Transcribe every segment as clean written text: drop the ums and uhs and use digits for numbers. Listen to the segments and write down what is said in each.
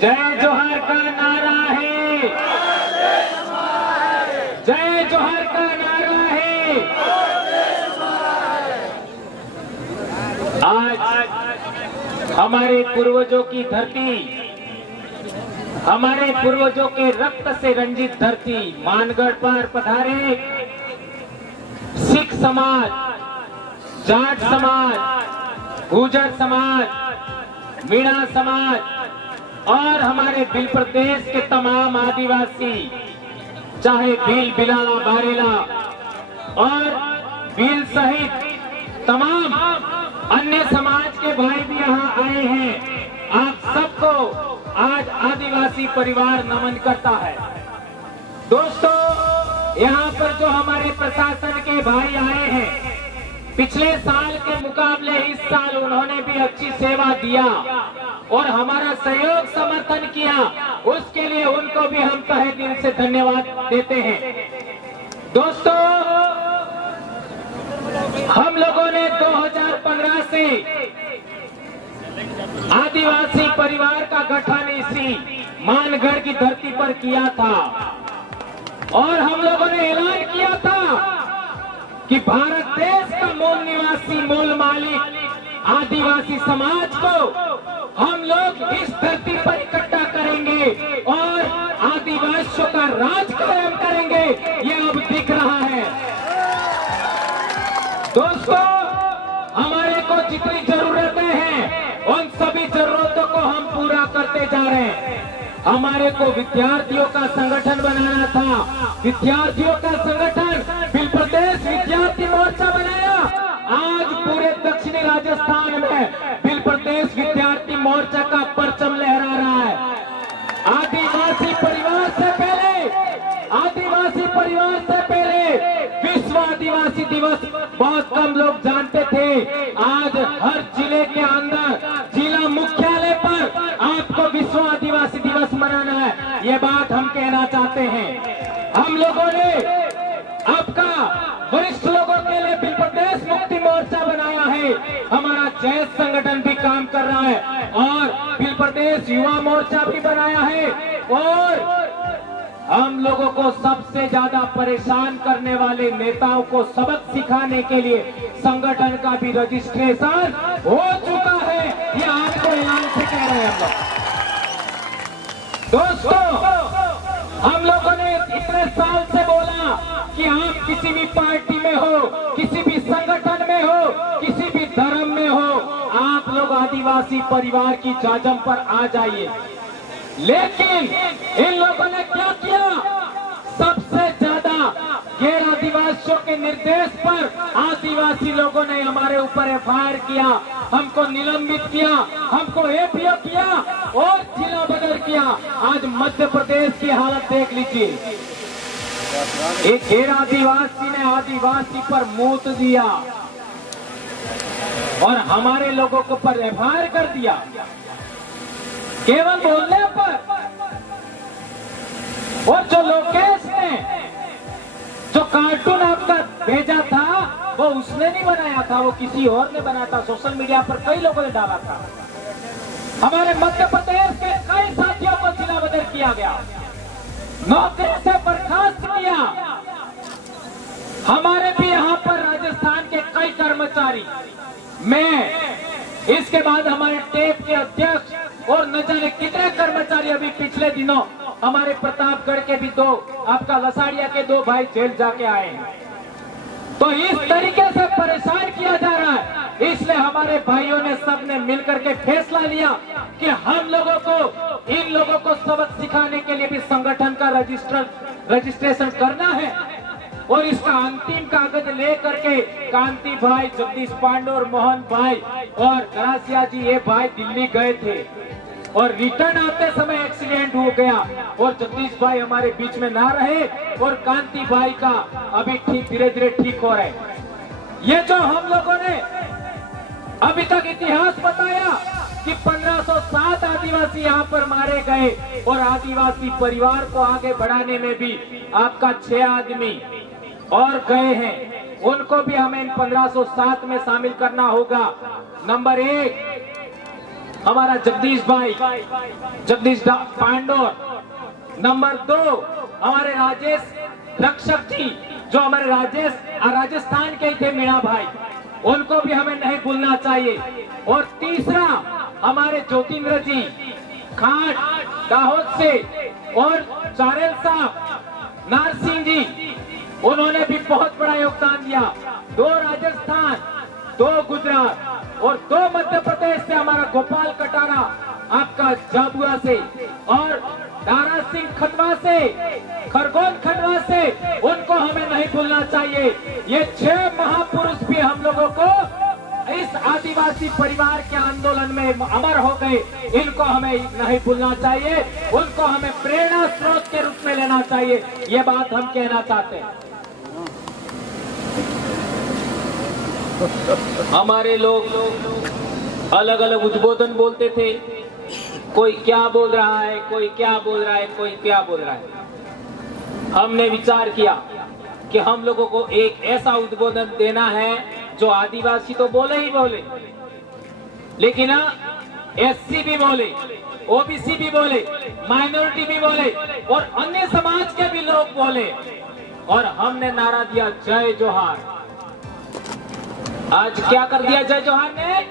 जय जोहर का नारा है, जय जोहर का नारा है। आज हमारे पूर्वजों की धरती, हमारे पूर्वजों के रक्त से रंजित धरती मानगढ़ पर पधारे सिख समाज, जाट समाज, गुर्जर समाज, मीणा समाज और हमारे भील प्रदेश के तमाम आदिवासी, चाहे भील, बिलाला, बारेला और भील सहित तमाम अन्य समाज के भाई भी यहाँ आए हैं। आप सबको आज आदिवासी परिवार नमन करता है। दोस्तों, यहाँ पर जो हमारे प्रशासन के भाई आए हैं, पिछले साल के मुकाबले इस साल उन्होंने भी अच्छी सेवा दिया और हमारा सहयोग समर्थन किया, उसके लिए उनको भी हम तहे दिल से धन्यवाद देते हैं। दोस्तों, हम लोगों ने 2015 से आदिवासी परिवार का गठन इसी मानगढ़ की धरती पर किया था और हम लोगों ने ऐलान किया था कि भारत देश का मूल निवासी, मूल मालिक आदिवासी समाज को हम लोग इस धरती पर इकट्ठा करेंगे और आदिवासियों का राज कायम करेंगे। ये अब दिख रहा है। दोस्तों, हमारे को जितनी जरूरतें हैं उन सभी जरूरतों को हम पूरा करते जा रहे हैं। हमारे को विद्यार्थियों का संगठन बनाना था, विद्यार्थियों का संगठन भील प्रदेश विद्यार्थी मोर्चा बनाया। आज पूरे दक्षिणी राजस्थान में भील प्रदेश विद्यार्थी मोर्चा का परचम लहरा रहा है। आदिवासी परिवार से पहले, आदिवासी परिवार से पहले विश्व आदिवासी दिवस बहुत कम लोग जानते थे। आज हर जिले के अंदर, जिला मुख्यालय पर आपको विश्व आदिवासी दिवस मनाना है। ये बात हम कहना चाहते हैं। हम लोगों ने आपका वरिष्ठ लोगों के लिए भील प्रदेश मुक्ति मोर्चा बनाया है। हमारा जैस संगठन भी काम कर रहा है और भील प्रदेश युवा मोर्चा भी बनाया है और हम लोगों को सबसे ज्यादा परेशान करने वाले नेताओं को सबक सिखाने के लिए संगठन का भी रजिस्ट्रेशन हो चुका है। ये आपको ऐलान से कह रहे हैं हम लोग। दोस्तों, हम लोगों ने इतने साल से बोला कि आप किसी भी पार्टी में हो, किसी भी संगठन में हो, किसी भी धर्म में हो, आप लोग आदिवासी परिवार की जाजम पर आ जाइए। लेकिन इन लोगों ने क्या किया? सबसे ज्यादा गैर आदिवासियों के निर्देश पर आदिवासी लोगों ने हमारे ऊपर एफआईआर किया, हमको निलंबित किया, हमको एपीओ किया और जिला बदल किया। आज मध्य प्रदेश की हालत देख लीजिए। एक गैर आदिवासी ने आदिवासी पर मूत दिया और हमारे लोगों को पर एफआईआर कर दिया केवल बोलने पर। और जो लोकेश ने जो कार्टून आपका भेजा था वो उसने नहीं बनाया था, वो किसी और ने बनाया था। सोशल मीडिया पर कई लोगों ने डाला था। हमारे मध्य प्रदेश के कई साथियों को जिला बदल किया गया, नौकरी से बर्खास्त किया। हमारे भी यहाँ पर राजस्थान के कई कर्मचारी, मैं, इसके बाद हमारे टेप के अध्यक्ष और न जाने कितने कर्मचारी अभी पिछले दिनों हमारे प्रतापगढ़ के भी दो, आपका लसाड़िया के दो भाई जेल जाके आए हैं। तो इस तरीके से परेशान किया जा रहा है। इसलिए हमारे भाइयों ने सबने मिलकर के फैसला लिया कि हम लोगों को, इन लोगों को सबक सिखाने के लिए भी संगठन का रजिस्ट्रेशन करना है और इसका अंतिम कागज लेकर के कांति भाई, जगदीश पांडे और मोहन भाई और गरासिया जी, ये भाई दिल्ली गए थे और रिटर्न आते समय एक्सीडेंट हो गया और जगदीश भाई हमारे बीच में ना रहे और कांति भाई का अभी ठीक, धीरे धीरे ठीक हो रहे। ये जो हम लोगों ने अभी तक इतिहास बताया कि 1507 आदिवासी यहाँ पर मारे गए और आदिवासी परिवार को आगे बढ़ाने में भी आपका 6 आदमी और गए हैं, उनको भी हमें 1507 में शामिल करना होगा। नंबर 1, हमारा जगदीश भाई, जगदीश पांडोर। नंबर 2 हमारे राजेश रक्षक जी, जो हमारे राजस्थान के ही थे, मीणा भाई, उनको भी हमें नहीं भूलना चाहिए। और तीसरा हमारे ज्योतिंद्र जी खाट दाहोद से, और चारेल साहब नारसिंह जी, उन्होंने भी बहुत बड़ा योगदान दिया। 2 राजस्थान, 2 गुजरात और 2 मध्य प्रदेश से हमारा गोपाल कटारा आपका झाबुआ से, और दारा सिंह खंडवा से, खरगोन खंडवा से, उनको हमें नहीं भूलना चाहिए। ये 6 महापुरुष भी हम लोगों को इस आदिवासी परिवार के आंदोलन में अमर हो गए, इनको हमें नहीं भूलना चाहिए, उनको हमें प्रेरणा स्रोत के रूप में लेना चाहिए। ये बात हम कहना चाहते हैं। हमारे लोग अलग अलग उद्बोधन बोलते थे, कोई क्या बोल रहा है, कोई क्या बोल रहा है, कोई क्या बोल रहा है। हमने विचार किया कि हम लोगों को एक ऐसा उद्बोधन देना है जो आदिवासी तो बोले ही बोले, लेकिन एससी भी बोले, ओबीसी भी बोले, माइनॉरिटी भी बोले और अन्य समाज के भी लोग बोले। और हमने नारा दिया जय जोहार। आज क्या कर दिया जय जोहार ने?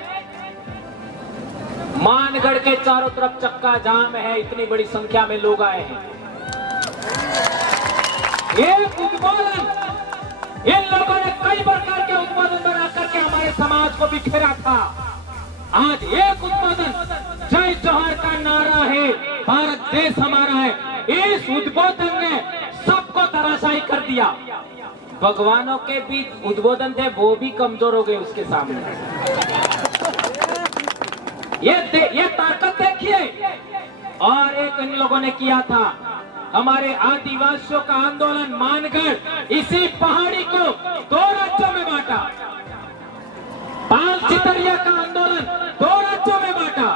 मानगढ़ के चारों तरफ चक्का जाम है, इतनी बड़ी संख्या में लोग आए हैं। एक उद्बोधन, इन लोगों ने कई प्रकार के उद्बोधन बना करके हमारे समाज को बिखेरा था। आज एक उद्बोधन जय जोहार का नारा है, भारत देश हमारा है, इस उद्बोधन ने सबको धराशायी कर दिया। भगवानों के भी उद्बोधन थे, वो भी कमजोर हो गए उसके सामने। ये ताकत देखिए। और एक इन लोगों ने किया था, हमारे आदिवासियों का आंदोलन मानगढ़, इसी पहाड़ी को 2 राज्यों में बांटा। पाल चितरिया का आंदोलन 2 राज्यों में बांटा।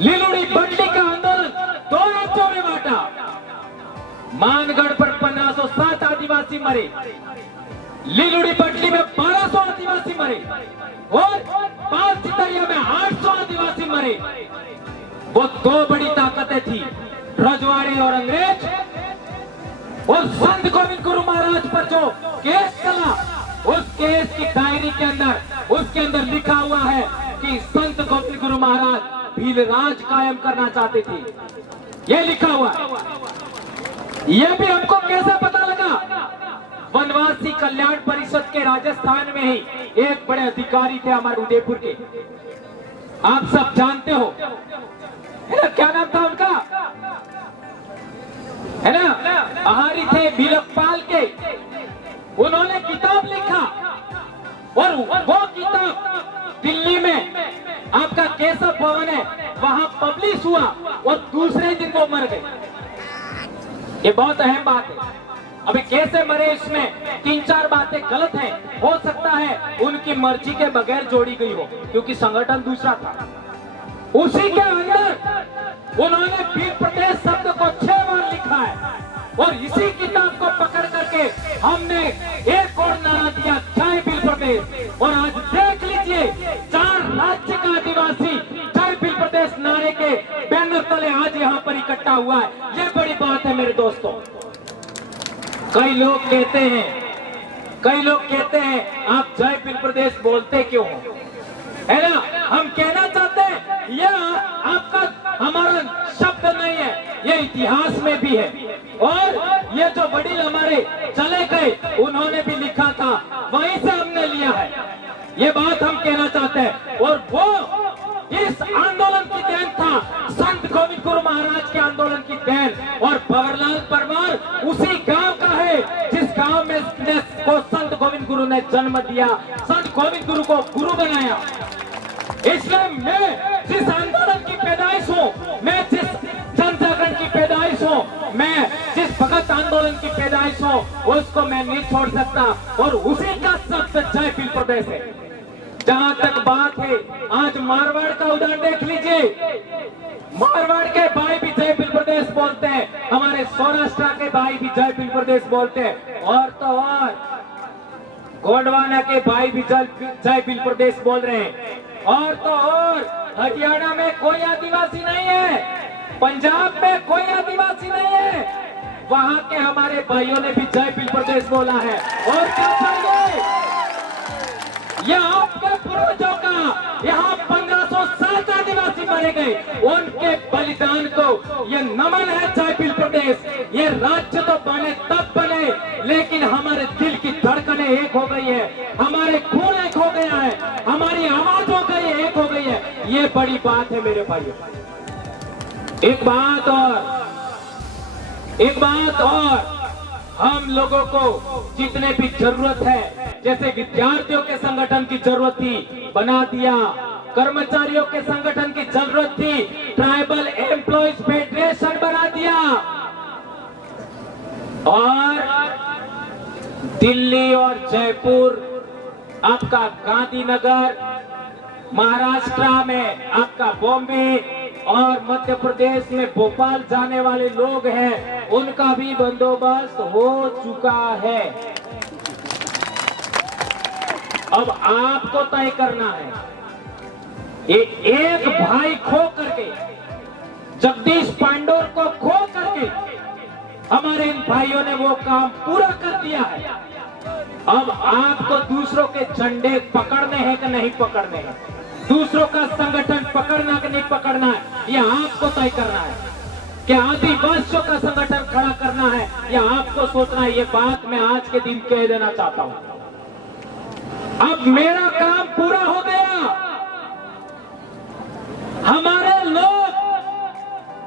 लिलुड़ी बंडी का आंदोलन 2 राज्यों में बांटा। मानगढ़ पर 1507 आदिवासी मरे, लिलुड़ी बंडी में 1200 आदिवासी मरे और पाल चितरिया में 800 आदिवासी मरे। वो 2 बड़ी ताकतें थी, रजवाड़ी और अंग्रेज। और संत गोविंद गुरु महाराज पर जो केस चला, उस केस की डायरी के अंदर, उसके अंदर लिखा हुआ है कि संत गोविंद गुरु महाराज भील राज कायम करना चाहते थे। ये लिखा हुआ। ये भी हमको कैसे पता लगा? वनवासी कल्याण परिषद के राजस्थान में ही एक बड़े अधिकारी थे हमारे उदयपुर के, आप सब जानते हो, है ना? क्या नाम था उनका? है ना? आहारी थे बिलकपाल के। उन्होंने किताब लिखा और वो किताब दिल्ली में आपका केशव भवन है, वहां पब्लिश हुआ और दूसरे दिन वो मर गए। ये बहुत अहम बात है। अभी कैसे मरे इसमें 3-4 बातें गलत हैं। हो सकता है उनकी मर्जी के बगैर जोड़ी गई हो, क्योंकि संगठन दूसरा था। उसी के अंदर उन्होंने भील प्रदेश शब्द को 6 बार लिखा है और इसी किताब को पकड़ करके हमने एक और नारा दिया, जय भील प्रदेश। और आज देख लीजिए, 4 राज्य का आदिवासी जय भील प्रदेश नारे के बैनर तले आज यहाँ पर इकट्ठा हुआ है। ये बड़ी बात है मेरे दोस्तों। कई लोग कहते हैं आप जय भील प्रदेश बोलते क्यों हो, है ना? हम कहना चाहते हैं यह आपका हमारा शब्द नहीं है, ये इतिहास में भी है। और ये जो वडील हमारे चले गए, उन्होंने भी लिखा था, वहीं से हमने लिया है। ये बात हम कहना चाहते हैं। और वो इस आंदोलन की देन था, संत गोविंद गुरु महाराज के आंदोलन की देन। और भंवरलाल परमार उसी गांव का है जिस गांव में को संत गोविंद गुरु ने जन्म दिया, संत गोविंद गुरु को गुरु बनाया। इसलिए मैं जिस आंदोलन की पैदाइश हूँ, मैं जिस जन जागरण की पैदाइश हूँ, मैं जिस भगत आंदोलन की पैदाइश हूँ, उसको मैं नहीं छोड़ सकता। और उसी का शब्द जय भील प्रदेश है। जहां तक बात है, आज मारवाड़ का उदाहरण देख लीजिए। मारवाड़ के भाई भी जय भील प्रदेश बोलते हैं, हमारे सौराष्ट्र के भाई भी जय भील प्रदेश बोलते हैं। और तो और गोंडवाना के भाई भी जय भील प्रदेश बोल रहे हैं। और तो और हरियाणा में कोई आदिवासी नहीं है, पंजाब में कोई आदिवासी नहीं है, वहां के हमारे भाइयों ने भी जय भील प्रदेश बोला है। और क्या चाहिए? यह आपके पूर्वजों का, यहाँ 1560 आदिवासी मारे गए, उनके बलिदान को यह नमन है जय भील प्रदेश। ये राज्य तो बने तब बने, लेकिन हमारे दिल की धड़कनें एक हो गई है, हमारे खून एक हो गया है, हमारी आवाज हो गई है, एक हो गई है। ये बड़ी बात है मेरे भाइयों। एक बात और हम लोगों को जितने भी जरूरत है, जैसे विद्यार्थियों के संगठन की जरूरत थी, बना दिया। कर्मचारियों के संगठन की जरूरत थी, ट्राइबल एम्प्लॉयज फेडरेशन बना दिया। और दिल्ली और जयपुर, आपका गांधीनगर, महाराष्ट्र में आपका बॉम्बे और मध्य प्रदेश में भोपाल जाने वाले लोग हैं, उनका भी बंदोबस्त हो चुका है। अब आपको तय करना है। एक भाई खो करके, जगदीश पांडोर को खो करके हमारे इन भाइयों ने वो काम पूरा कर दिया है। अब आपको दूसरों के झंडे पकड़ने हैं कि नहीं पकड़ने हैं, दूसरों का संगठन पकड़ना कि नहीं पकड़ना है, यह आपको तय करना है। क्या आदिवासियों का संगठन खड़ा करना है, यह आपको सोचना है। ये बात मैं आज के दिन कह देना चाहता हूं। अब मेरा काम पूरा हो गया। हमारे लोग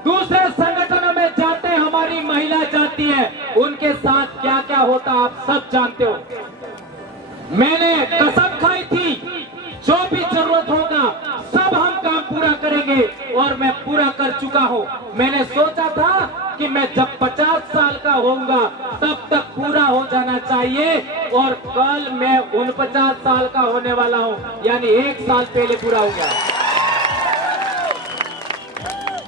दूसरे संगठनों में जाते हैं, हमारी महिला जाती है, उनके साथ क्या क्या होता आप सब जानते हो। मैंने कसम खाई थी, जो भी जरूरत होगा सब हम काम पूरा करेंगे, और मैं पूरा कर चुका हूं। मैंने सोचा था कि मैं जब 50 साल का होऊंगा तब तक पूरा हो जाना चाहिए, और कल मैं 49 साल का होने वाला हूं, यानी 1 साल पहले पूरा हो गया।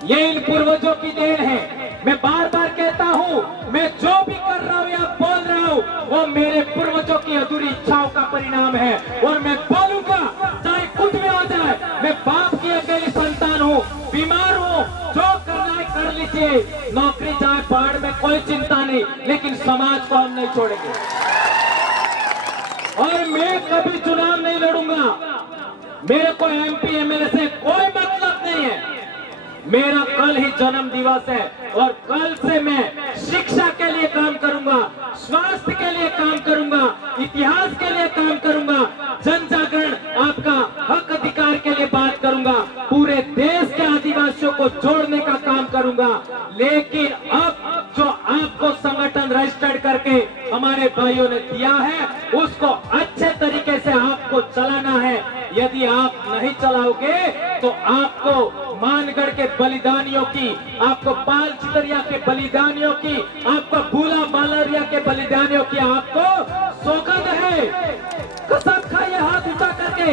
ये इन पूर्वजों की देन है। मैं बार बार कहता हूँ, मैं जो भी कर रहा हूँ या बोल रहा हूँ, वो मेरे पूर्वजों की अधूरी इच्छाओं का परिणाम है, और मैं बोलूंगा चाहे कुछ भी हो जाए। मैं बाप की अकेली संतान हूँ, बीमार हूँ, जो करना है कर लीजिए, नौकरी जाए बाढ़ में कोई चिंता नहीं, लेकिन समाज को हम नहीं छोड़ेंगे। और मैं कभी चुनाव नहीं लड़ूंगा, मेरे को MP MLA से कोई मतलब नहीं है। मेरा कल ही जन्म दिवस है, और कल से मैं शिक्षा के लिए काम करूंगा, स्वास्थ्य के लिए काम करूंगा, इतिहास के लिए काम करूंगा, जन जागरण, आपका हक अधिकार के लिए बात करूंगा, पूरे देश के आदिवासियों को जोड़ने का काम करूंगा। लेकिन अब जो आपको संगठन रजिस्टर्ड करके हमारे भाइयों ने दिया है, उसको अच्छे तरीके से आपको चलाना है। यदि आप नहीं चलाओगे तो आपको मानगढ़ के बलिदानियों की, आपको पाल चितरिया के बलिदानियों की, आपको भूला बालरिया के बलिदानियों की आपको सौगंध है। कसम खाइए हाथ उठा करके,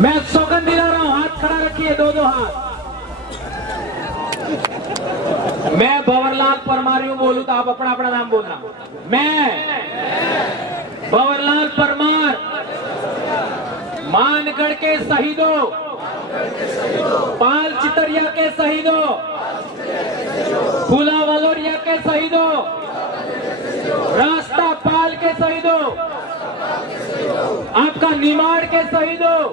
मैं सौगंध दिला रहा हूं। हाथ खड़ा रखिए, दो हाथ। मैं भंवरलाल परमार बोलूं तो आप अपना अपना नाम बोलना। मैं भंवरलाल परमार, मानगढ़ के शहीदों, पाल चितरिया के शहीदों, फूला वलोरिया के शहीदों, रास्ता पाल के शहीदों, आपका निमाड़ के शहीदों,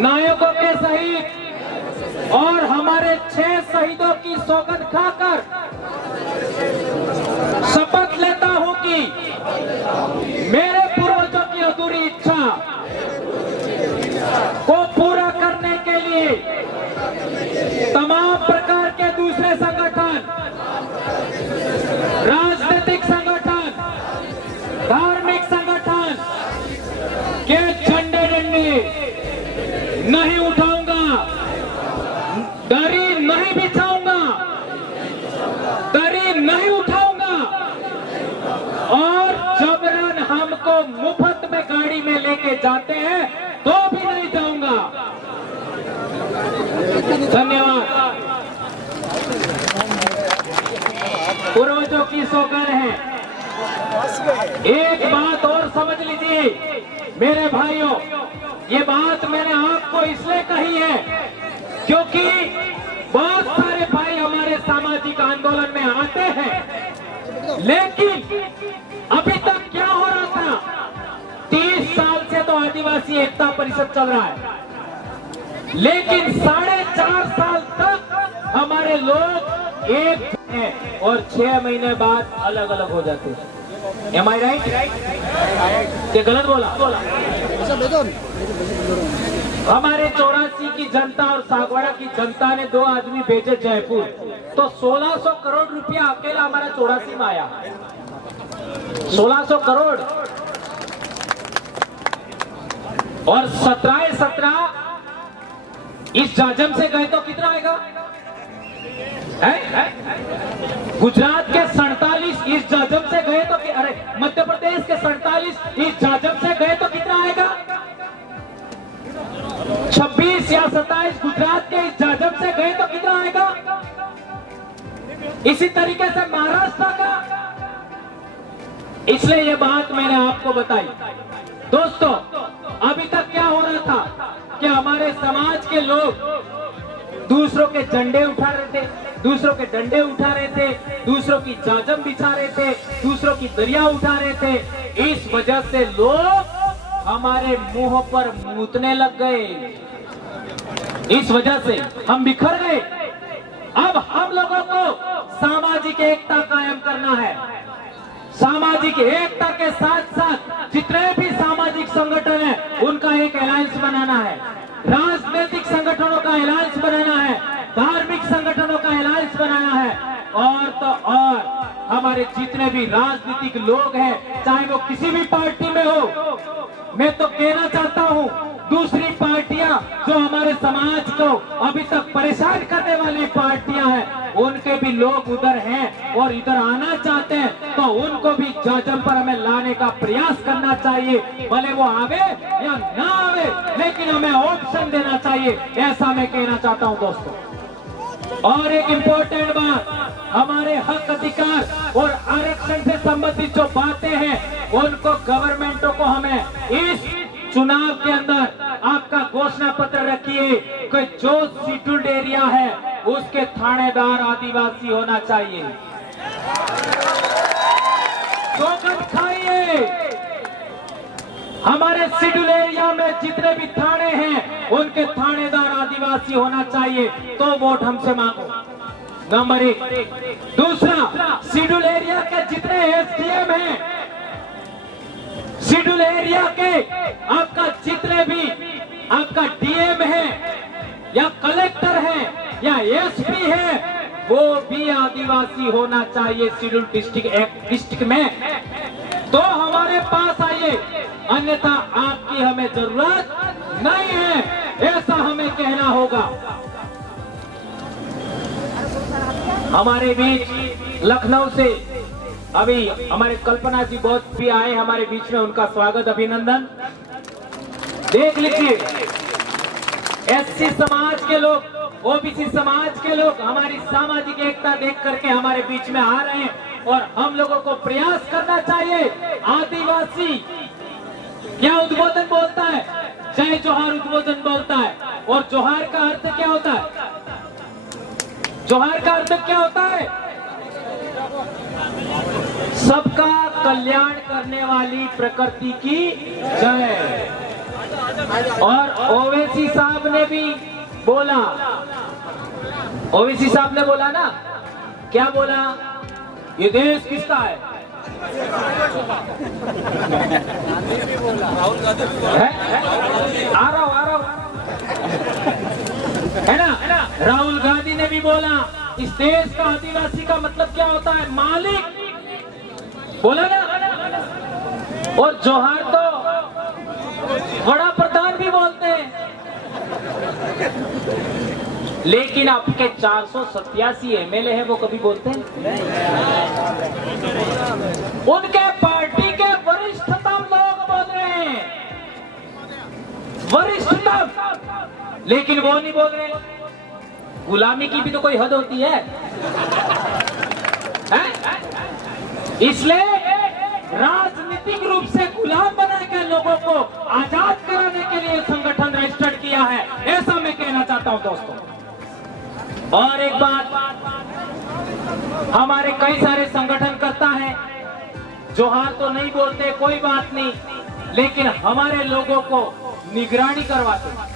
नायकों के शहीद, और हमारे 6 शहीदों की सौगंध खाकर शपथ लेता हूं कि मेरे पूर्वजों की अधूरी इच्छा को पूरा करने के लिए तमाम प्रकार के दूसरे संगठन, राजनीतिक संगठन, धार्मिक संगठन के झंडे डंडे नहीं उठाऊंगा, दरी नहीं बिछाऊंगा, दरी नहीं उठाऊंगा, और जबरन हमको मुफ्त में गाड़ी में लेके जाते हैं तो भी नहीं जाऊंगा। धन्यवाद। पूर्वजों की सौगंध है, एक बात और समझ लीजिए मेरे भाइयों, ये बात मैंने आपको इसलिए कही है क्योंकि बहुत सारे भाई हमारे सामाजिक आंदोलन में आते हैं, लेकिन अभी तक क्या हो रहा था, 30 साल से तो आदिवासी एकता परिषद चल रहा है, लेकिन 4.5 साल तक हमारे लोग एक हैं और 6 महीने बाद अलग अलग हो जाते हैं। Am I right? क्या गलत बोला? हमारे 84 की जनता और सागवाड़ा की जनता ने 2 आदमी भेजे जयपुर, तो 1600 करोड़ रुपया अकेला हमारा 84 में आया। 1600 करोड़ और 17 इस जाजम से गए तो कितना आएगा? गुजरात के 47 इस जाजम से गए तो, अरे मध्य प्रदेश के 47 इस जाजम से गए तो कितना आएगा? 26 या 27 गुजरात के इस जाजम से गए तो कितना आएगा? इसी तरीके से महाराष्ट्र का। इसलिए ये बात मैंने आपको बताई। दोस्तों, अभी तक क्या हो रहा था कि हमारे समाज के लोग दूसरों के झंडे उठा रहे थे, दूसरों के डंडे उठा रहे थे, दूसरों की जाजम बिछा रहे थे, दूसरों की दरिया उठा रहे थे। इस वजह से लोग हमारे मुंह पर मूतने लग गए, इस वजह से हम बिखर गए। अब हम लोगों को सामाजिक एकता कायम करना है। सामाजिक एकता के साथ साथ जितने भी सामाजिक संगठन हैं उनका एक अलायंस बनाना है, राजनीतिक संगठनों का अलायंस बनाना है, धार्मिक संगठनों का अलायंस बनाना है, और तो और हमारे जितने भी राजनीतिक लोग हैं, चाहे वो किसी भी पार्टी में हो, मैं तो कहना चाहता हूं दूसरी पार्टियां जो हमारे समाज को अभी तक परेशान करने वाली पार्टियां हैं, उनके भी लोग उधर हैं और इधर आना चाहते हैं, तो उनको भी जाजम पर हमें लाने का प्रयास करना चाहिए। भले वो आवे या ना आवे, लेकिन हमें ऑप्शन देना चाहिए, ऐसा मैं कहना चाहता हूं दोस्तों। और एक इम्पोर्टेंट बात, हमारे हक अधिकार और आरक्षण से संबंधित जो बातें हैं उनको गवर्नमेंटों को हमें इस चुनाव के अंदर आपका घोषणा पत्र रखिए कि जो शेड्यूल्ड एरिया है उसके थानेदार आदिवासी होना चाहिए। टोकन खाइए, हमारे शेड्यूल एरिया में जितने भी थाने हैं उनके थानेदार आदिवासी होना चाहिए, तो वोट हमसे मांगो। नंबर 1। दूसरा, शेड्यूल एरिया के जितने एसडीएम हैं, शेड्यूल एरिया के आपका जितने भी आपका डीएम है या कलेक्टर है या एसपी है, वो भी आदिवासी होना चाहिए शेड्यूल डिस्ट्रिक्ट में, तो हमारे पास आइए, अन्यथा आपकी हमें जरूरत नहीं है, ऐसा हमें कहना होगा। हमारे बीच लखनऊ से अभी हमारे कल्पना जी बहुत भी आए हमारे बीच में, उनका स्वागत, अभिनंदन। देख लीजिए, एससी समाज के लोग, ओबीसी समाज के लोग हमारी सामाजिक एकता देख करके हमारे बीच में आ रहे हैं, और हम लोगों को प्रयास करना चाहिए। आदिवासी क्या उद्बोधन बोलता है? जय जोहार उद्बोधन बोलता है, और जोहार का अर्थ क्या होता है? जोहार का अर्थ क्या होता है? सबका कल्याण करने वाली प्रकृति की जय। और ओवैसी साहब ने भी बोला, ओवैसी साहब ने बोला ना, क्या बोला? ये देश किसका है? राहुल गांधी आ रहा हूं है ना, राहुल गांधी ने भी बोला इस देश का आदिवासी का मतलब क्या होता है? मालिक, बोला ना। और जोहार तो बड़ा प्रधान भी बोलते हैं, लेकिन आपके 487 एमएलए हैं, वो कभी बोलते हैं? उनके पार्टी के वरिष्ठतम लोग बोल रहे हैं, वरिष्ठतम, लेकिन वो नहीं बोल रहे। गुलामी की भी तो कोई हद होती है? इसलिए राजनीतिक रूप से गुलाम बना के लोगों को आजाद कराने के लिए संगठन रजिस्टर्ड किया है, ऐसा मैं कहना चाहता हूं दोस्तों। और एक बात, हमारे कई सारे संगठन करता है, जोहार तो नहीं बोलते, कोई बात नहीं, लेकिन हमारे लोगों को निगरानी करवाते हैं।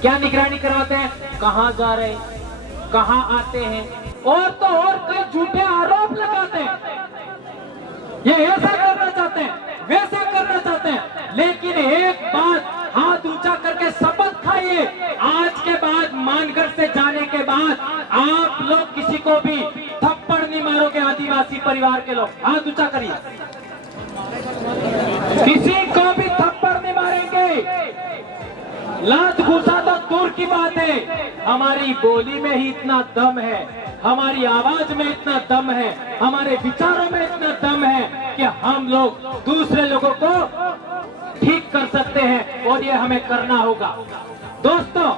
क्या निगरानी करवाते हैं? कहां जा रहे हैं, कहां आते हैं, और तो और कई झूठे आरोप लगाते हैं। ये ऐसा करना चाहते हैं, वैसा करना चाहते हैं, लेकिन एक बात हाथ ऊंचा करके शपथ खाइए, आज के बाद मानगढ़ से जाने के बाद आप लोग किसी को भी थप्पड़ नहीं मारोगे। आदिवासी परिवार के लोग हाथ ऊंचा करिए, किसी को भी थप्पड़ नहीं मारेंगे। लात घुसा तो दूर की बात है, हमारी बोली में ही इतना दम है, हमारी आवाज में इतना दम है, हमारे विचारों में इतना दम है कि हम लोग दूसरे लोगों को ठीक कर सकते हैं, और ये हमें करना होगा। दोस्तों,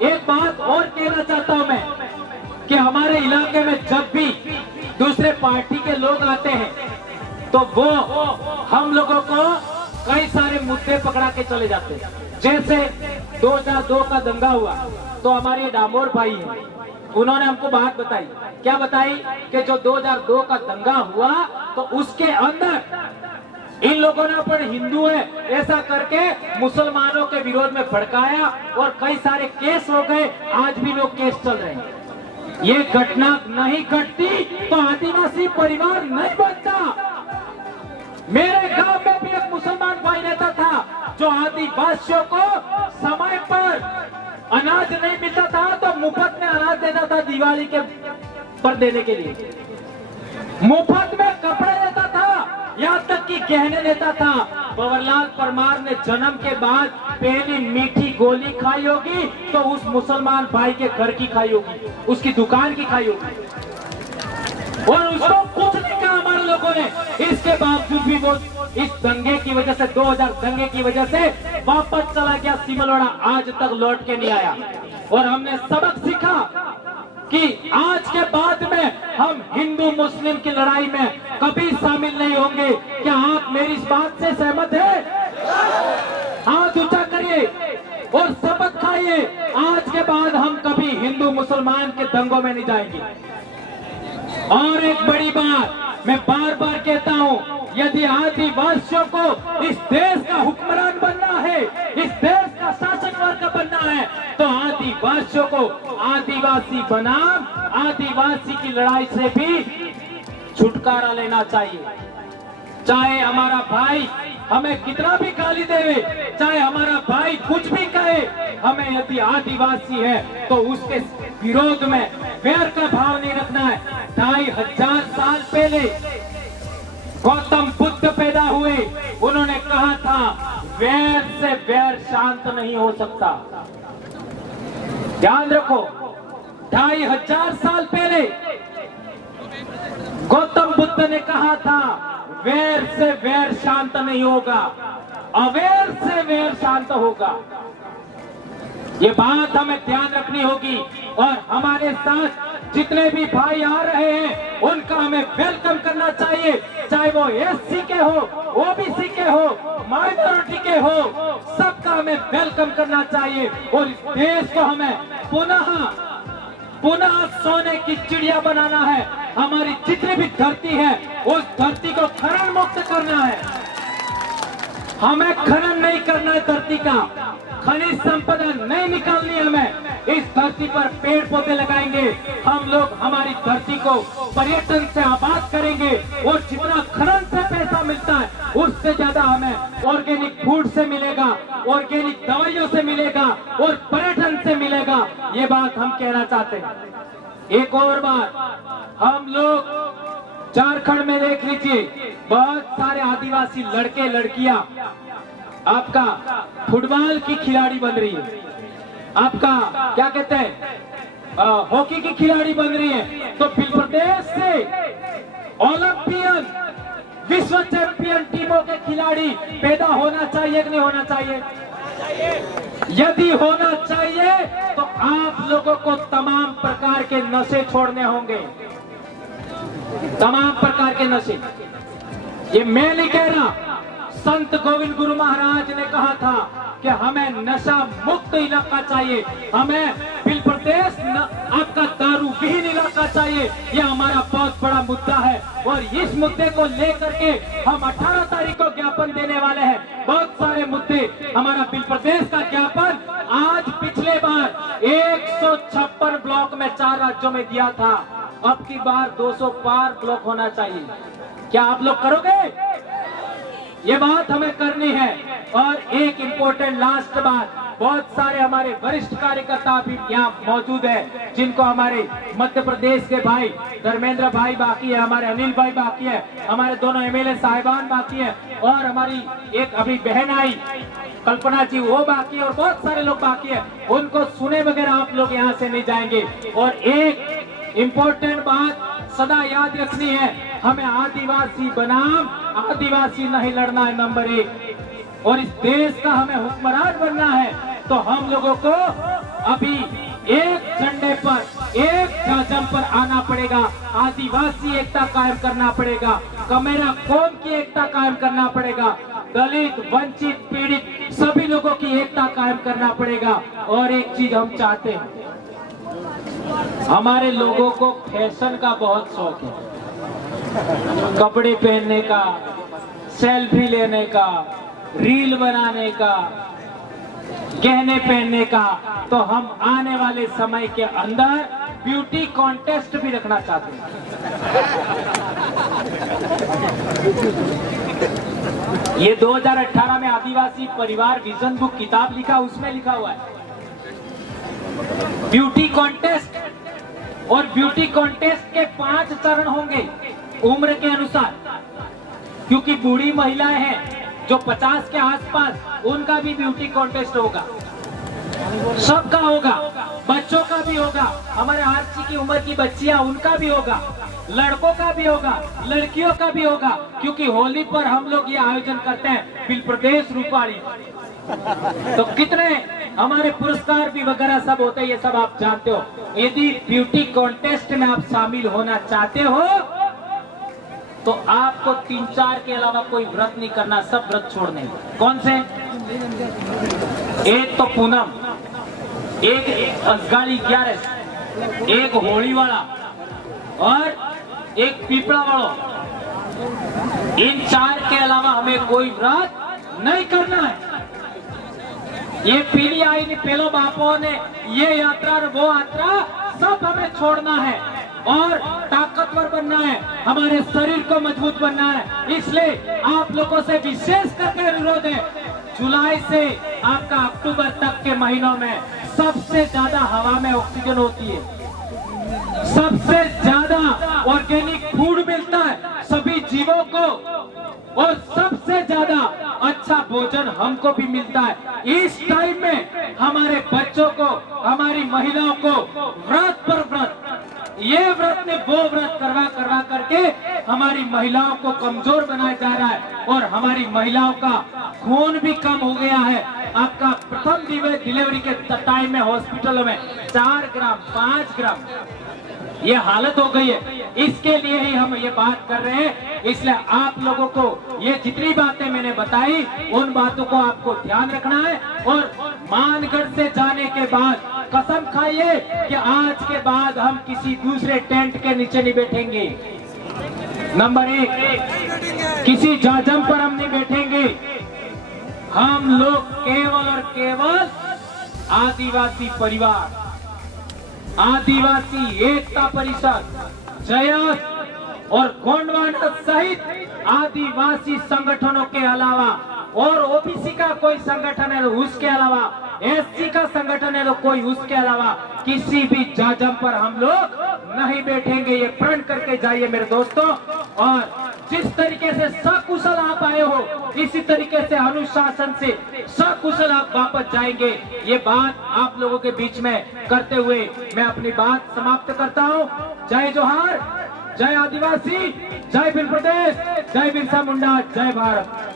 एक बात और कहना चाहता हूं मैं कि हमारे इलाके में जब भी दूसरे पार्टी के लोग आते हैं तो वो हम लोगों को कई सारे मुद्दे पकड़ा के चले जाते हैं। जैसे 2002 का दंगा हुआ तो हमारे डामोर भाई हैं, उन्होंने हमको बात बताई। क्या बताई? कि जो 2002 का दंगा हुआ तो उसके अंदर इन लोगों ने अपन हिंदू है ऐसा करके मुसलमानों के विरोध में भड़काया और कई सारे केस हो गए, आज भी लोग केस चल रहे हैं। ये घटना नहीं घटती तो आदिवासी परिवार नहीं बनता। मेरे गांव में भी एक मुसलमान भाई रहता था जो आदिवासियों को समय पर अनाज नहीं मिलता था तो मुफ्त में अनाज देता था, दिवाली के पर देने के लिए मुफ्त में कपड़े देता था, यहाँ तक कि गहने देता था। भंवरलाल परमार ने जन्म के बाद पहली मीठी गोली खाई होगी तो उस मुसलमान भाई के घर की खाई होगी, उसकी दुकान की खाई होगी, और उसको कुछ नहीं कहा हमारे लोगों ने। इसके बावजूद भी वो इस दंगे की वजह से, 2000 दंगे की वजह से वापस चला गया सिमलवाड़ा, आज तक लौट के नहीं आया। और हमने सबक सीखा कि आज के बाद में हम हिंदू मुस्लिम की लड़ाई में कभी शामिल नहीं होंगे। क्या आप मेरी इस बात से सहमत हैं? हाथ ऊंचा करिए और शपथ खाइए, आज के बाद हम कभी हिंदू मुसलमान के दंगों में नहीं जाएंगे। और एक बड़ी बात मैं बार बार कहता हूं, यदि आदिवासियों को इस देश का हुक्मरान बनना है, इस देश का शासक वर्ग बनना है, तो आदिवासियों को आदिवासी बनाम आदिवासी की लड़ाई से भी छुटकारा लेना चाहिए। चाहे हमारा भाई हमें कितना भी गाली देवे, चाहे हमारा भाई कुछ भी कहे, हमें यदि आदिवासी है तो उसके विरोध में वैर का भाव नहीं रखना है। 2500 साल पहले गौतम बुद्ध पैदा हुए, उन्होंने कहा था वैर से वैर शांत नहीं हो सकता। ध्यान रखो, 2500 साल पहले गौतम बुद्ध ने कहा था वैर से वैर शांत नहीं होगा, अवैर से वैर शांत होगा। ये बात हमें ध्यान रखनी होगी। और हमारे साथ जितने भी भाई आ रहे हैं उनका हमें वेलकम करना चाहिए, चाहे वो एससी के हो, ओबीसी के हो, माइनॉरिटी के हो, सबका हमें वेलकम करना चाहिए। और इस देश को हमें पुनः सोने की चिड़िया बनाना है। हमारी जितनी भी धरती है उस धरती को खनन मुक्त करना है। हमें खनन नहीं करना है, धरती का खनिज संपदा नहीं निकालनी। हमें इस धरती पर पेड़ पौधे लगाएंगे, हम लोग हमारी धरती को पर्यटन से आबाद करेंगे, और जितना खनन से पैसा मिलता है उससे ज्यादा हमें ऑर्गेनिक फूड से मिलेगा, ऑर्गेनिक दवाइयों से मिलेगा और पर्यटन से मिलेगा। ये बात हम कहना चाहते हैं। एक और बात, हम लोग झारखंड में देख लीजिए, बहुत सारे आदिवासी लड़के लड़कियां आपका फुटबॉल की खिलाड़ी बन रही है, आपका क्या कहते हैं हॉकी की खिलाड़ी बन रही है। तो प्रदेश से ओलंपियन विश्व चैंपियन टीमों के खिलाड़ी पैदा होना चाहिए कि नहीं होना चाहिए? यदि होना चाहिए तो आप लोगों को तमाम प्रकार के नशे छोड़ने होंगे, तमाम प्रकार के नशे। ये मैं नहीं कह रहा, संत गोविंद गुरु महाराज ने कहा था कि हमें नशा मुक्त इलाका चाहिए, हमें बिल प्रदेश आपका दारू विहीन इलाका चाहिए। ये हमारा बहुत बड़ा मुद्दा है और इस मुद्दे को लेकर के हम 18 तारीख को ज्ञापन देने वाले हैं। बहुत सारे मुद्दे, हमारा बिल प्रदेश का ज्ञापन आज पिछले बार 156 ब्लॉक में 4 राज्यों में दिया था, अब की बार 200 पार ब्लॉक होना चाहिए। क्या आप लोग करोगे? ये बात हमें करनी है। और एक इम्पोर्टेंट लास्ट बात, बहुत सारे हमारे वरिष्ठ कार्यकर्ता भी यहाँ मौजूद है, जिनको हमारे मध्य प्रदेश के भाई धर्मेंद्र भाई बाकी है, हमारे अनिल भाई बाकी है, हमारे दोनों एमएलए साहिबान बाकी है, और हमारी एक अभी बहन आई कल्पना जी वो बाकी है, और बहुत सारे लोग बाकी है। उनको सुने बगैर आप लोग यहाँ से नहीं जाएंगे। और एक इम्पोर्टेंट बात सदा याद रखनी है, हमें आदिवासी बनाम आदिवासी नहीं लड़ना है, नंबर 1। और इस देश का हमें हुक्मरान बनना है, तो हम लोगों को अभी एक झंडे पर, एक जाजम पर आना पड़ेगा। आदिवासी एकता कायम करना पड़ेगा, कमेरा कौम की एकता कायम करना पड़ेगा, दलित वंचित पीड़ित सभी लोगों की एकता कायम करना पड़ेगा। और एक चीज हम चाहते हैं, हमारे लोगों को फैशन का बहुत शौक है, कपड़े पहनने का, सेल्फी लेने का, रील बनाने का, गहने पहनने का। तो हम आने वाले समय के अंदर ब्यूटी कॉन्टेस्ट भी रखना चाहते हैं। ये 2018 में आदिवासी परिवार विजन बुक किताब लिखा, उसमें लिखा हुआ है ब्यूटी कॉन्टेस्ट। और ब्यूटी कॉन्टेस्ट के 5 चरण होंगे उम्र के अनुसार, क्योंकि बूढ़ी महिलाएं हैं जो 50 के आसपास, उनका भी ब्यूटी कॉन्टेस्ट होगा, सबका होगा, बच्चों का भी होगा, हमारे आरसी की उम्र की बच्चियां उनका भी होगा, लड़कों का भी होगा, लड़कियों का भी होगा, क्योंकि होली पर हम लोग ये आयोजन करते हैं बिल प्रदेश रूपाली। तो कितने हमारे पुरस्कार भी वगैरह सब होते हैं, ये सब आप जानते हो। यदि ब्यूटी कॉन्टेस्ट में आप शामिल होना चाहते हो तो आपको 3-4 के अलावा कोई व्रत नहीं करना, सब व्रत छोड़ने। कौन से? एक तो पूनम, एक असगाली 11, एक होली वाला और एक पीपड़ा वाला। इन 4 के अलावा हमें कोई व्रत नहीं करना है। ये पीली आई ने पेलो बापों ने ये यात्रा वो यात्रा सब हमें छोड़ना है और ताकतवर बनना है, हमारे शरीर को मजबूत बनना है। इसलिए आप लोगों से विशेष करके अनुरोध है, जुलाई से आपका अक्टूबर तक के महीनों में सबसे ज्यादा हवा में ऑक्सीजन होती है, सबसे ज्यादा ऑर्गेनिक फूड मिलता है सभी जीवों को, और सबसे ज्यादा अच्छा भोजन हमको भी मिलता है। इस टाइम में हमारे बच्चों को, हमारी महिलाओं को व्रत पर व्रत, ये व्रत ने वो व्रत करवा करके हमारी महिलाओं को कमजोर बनाया जा रहा है, और हमारी महिलाओं का खून भी कम हो गया है। आपका प्रथम डिलीवरी के टाइम में हॉस्पिटलों में 4 ग्राम 5 ग्राम ये हालत हो गई है। इसके लिए ही हम ये बात कर रहे हैं। इसलिए आप लोगों को ये जितनी बातें मैंने बताई, उन बातों को आपको ध्यान रखना है। और मानगढ़ से जाने के बाद कसम खाइए कि आज के बाद हम किसी दूसरे टेंट के नीचे नहीं बैठेंगे। नंबर 1, किसी जाजम पर हम नहीं बैठेंगे। हम लोग केवल और केवल आदिवासी परिवार, आदिवासी एकता परिषद, जयस और गोंडवाना सहित आदिवासी संगठनों के अलावा, और ओबीसी का कोई संगठन है तो उसके अलावा, एससी का संगठन है तो कोई उसके अलावा, किसी भी जाजम पर हम लोग नहीं बैठेंगे। ये प्रण करके जाइए मेरे दोस्तों। और जिस तरीके से सकुशल आप आए हो, इसी तरीके से अनुशासन से सकुशल आप वापस जाएंगे। ये बात आप लोगों के बीच में करते हुए मैं अपनी बात समाप्त करता हूँ। जय जोहार, जय आदिवासी, जय बिल प्रदेश, जय बिरसा मुंडा, जय भारत।